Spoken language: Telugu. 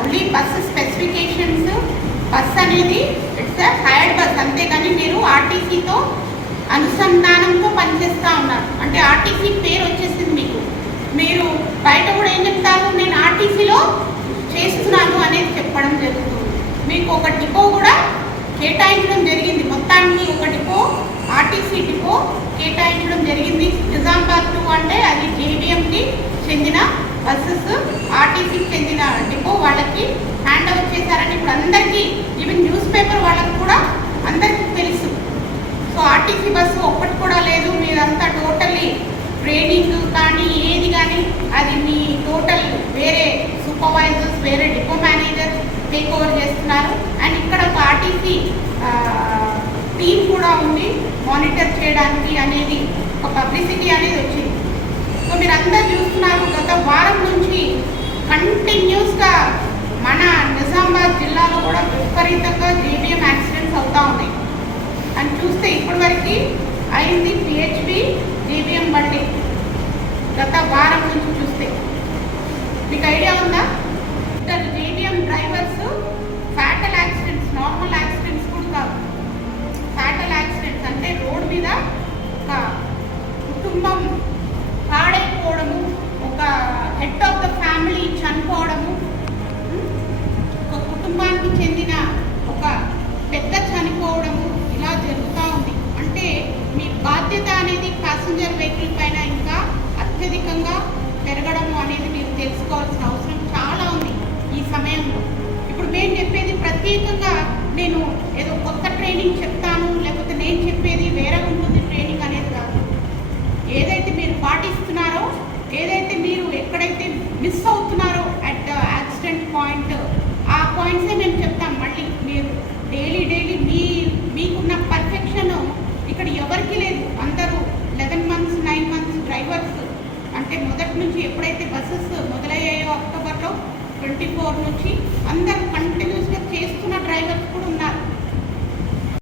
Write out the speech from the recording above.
ఓన్లీ బస్సు స్పెసిఫికేషన్స్ బస్ అనేది ఇట్స్ హైర్డ్ బస్ అంతేగాని మీరు ఆర్టీసీతో అనుసంధానంతో పనిచేస్తూ ఉన్నారు. అంటే ఆర్టీసీ పేరు వచ్చేసింది మీకు. మీరు బయట కూడా ఏం చెప్తారు? నేను ఆర్టీసీలో చేస్తున్నాను అనేది చెప్పడం జరుగుతుంది. మీకు ఒక డిపో కూడా కేటాయించడం జరిగింది. మొత్తానికి ఒక డిపో ఆర్టీసీ డిపో కేటాయించడం జరిగింది. నిజాంబాద్ టూ అంటే అది జేబీఎంకి చెందిన బస్సెస్ ఆర్టీసీకి చెందిన డిపో వాళ్ళకి హ్యాండ్ ఓవర్ చేశారని ఇప్పుడు అందరికీ ఈవెన్ న్యూస్ పేపర్ వాళ్ళకి కూడా అందరికీ తెలుసు. సో ఆర్టీసీ బస్సు ఒక్కటి కూడా లేదు. మీరంతా టోటల్లీ ట్రైనింగ్ కానీ ఏది కానీ అది మీ టోటల్ వేరే సూపర్వైజర్స్ వేరే డిపో మేనేజర్ టేక్ ఓవర్ చేస్తున్నారు. అండ్ ఇక్కడ ఒక ఆర్టీసీ టీం కూడా ఉంది. మానిటర్ చేయడానికి అనేది ఒక పబ్లిసిటీ మీరందరూ మీరు చూస్తున్నారు గత వారం నుంచి కంటిన్యూస్గా మన నిజామాబాద్ జిల్లాలో కూడా విపరీతంగా జీబీఎం యాక్సిడెంట్స్ అవుతూ ఉన్నాయి. అని చూస్తే ఇప్పటివరకు అయింది పిహెచ్బి జీబీఎం బండి గత వారం నుంచి చూస్తే. కుటుంబానికి చెందిన ఒక పెద్ద చనిపోవడము ఇలా జరుగుతూ ఉంది. అంటే మీ బాధ్యత అనేది ప్యాసింజర్ వెహికల్ పైన ఇంకా అత్యధికంగా పెరగడము అనేది మీరు తెలుసుకోవాల్సిన అవసరం చాలా ఉంది ఈ సమయంలో. ఇప్పుడు మేము చెప్పేది ప్రత్యేకంగా నేను ఏదో కొత్త ట్రైనింగ్ చెప్తాను లేకపోతే నేను చెప్పేది వేరే ఉంటుంది ట్రైనింగ్ అనేది కాదు. ఏదైతే మీరు పాటిస్తున్నారో ఏదైతే ఎవరికి లేదు. అందరూ eleven months nine months drivers అంటే మొదటి నుంచి ఎప్పుడైతే బస్సెస్ మొదలయ్యాయో అక్టోబర్లో ట్వంటీ ఫోర్ నుంచి అందరూ